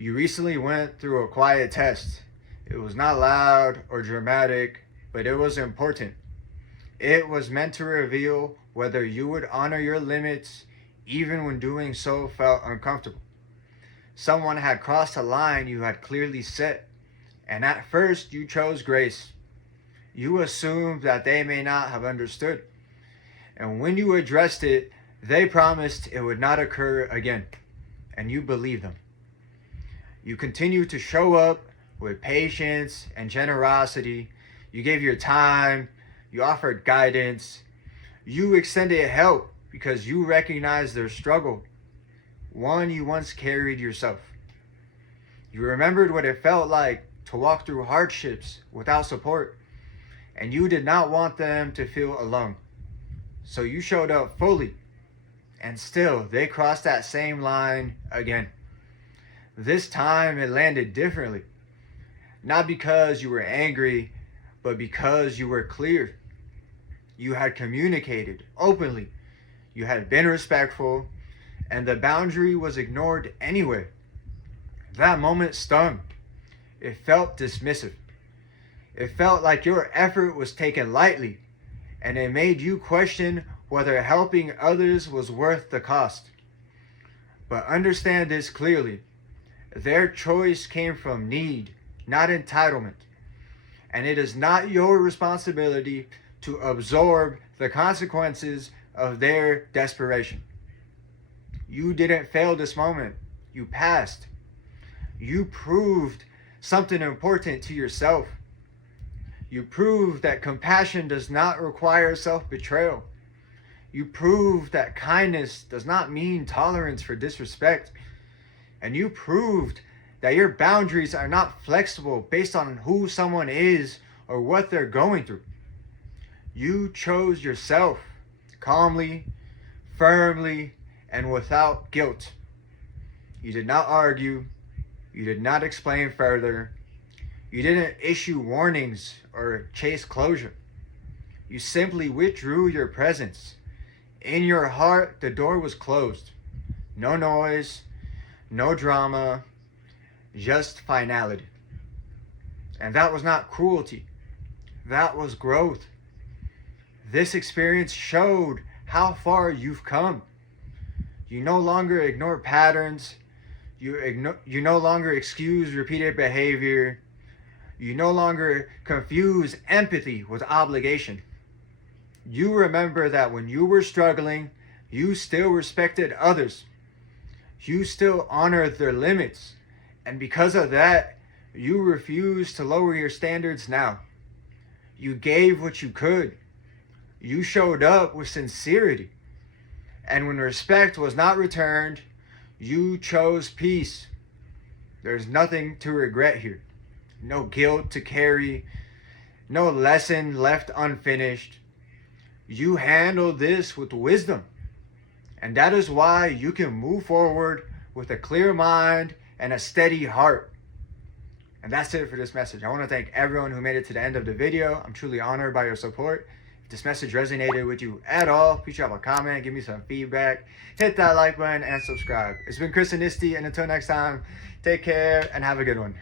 You recently went through a quiet test. It was not loud or dramatic, but it was important. It was meant to reveal whether you would honor your limits even when doing so felt uncomfortable. Someone had crossed a line you had clearly set, and at first you chose grace. You assumed that they may not have understood. And when you addressed it, they promised it would not occur again, and you believed them. You continued to show up with patience and generosity. You gave your time, you offered guidance, you extended help because you recognized their struggle, one you once carried yourself. You remembered what it felt like to walk through hardships without support, and you did not want them to feel alone. So you showed up fully, and still they crossed that same line again. This time it landed differently, not because you were angry, but because you were clear. You had communicated openly, you had been respectful, and the boundary was ignored anyway. That moment stung. It felt dismissive. It felt like your effort was taken lightly, and it made you question whether helping others was worth the cost. But understand this clearly. Their choice came from need, not entitlement. And it is not your responsibility to absorb the consequences of their desperation. You didn't fail this moment. You passed. You proved something important to yourself. You proved that compassion does not require self-betrayal. You proved that kindness does not mean tolerance for disrespect. And you proved that your boundaries are not flexible based on who someone is or what they're going through. You chose yourself calmly, firmly, and without guilt. You did not argue. You did not explain further. You didn't issue warnings or chase closure. You simply withdrew your presence. In your heart, the door was closed. No noise, no drama, just finality. And that was not cruelty. That was growth. This experience showed how far you've come. You no longer ignore patterns. You no longer excuse repeated behavior. You no longer confuse empathy with obligation. You remember that when you were struggling, you still respected others. You still honored their limits. And because of that, you refuse to lower your standards now. You gave what you could. You showed up with sincerity. And when respect was not returned, you chose peace. There's nothing to regret here. No guilt to carry. No lesson left unfinished. You handled this with wisdom. And that is why you can move forward with a clear mind and a steady heart. And that's it for this message. I want to thank everyone who made it to the end of the video. I'm truly honored by your support. If this message resonated with you at all, please drop a comment, give me some feedback, hit that like button, and subscribe. It's been Chris and Nisty, and until next time, take care and have a good one.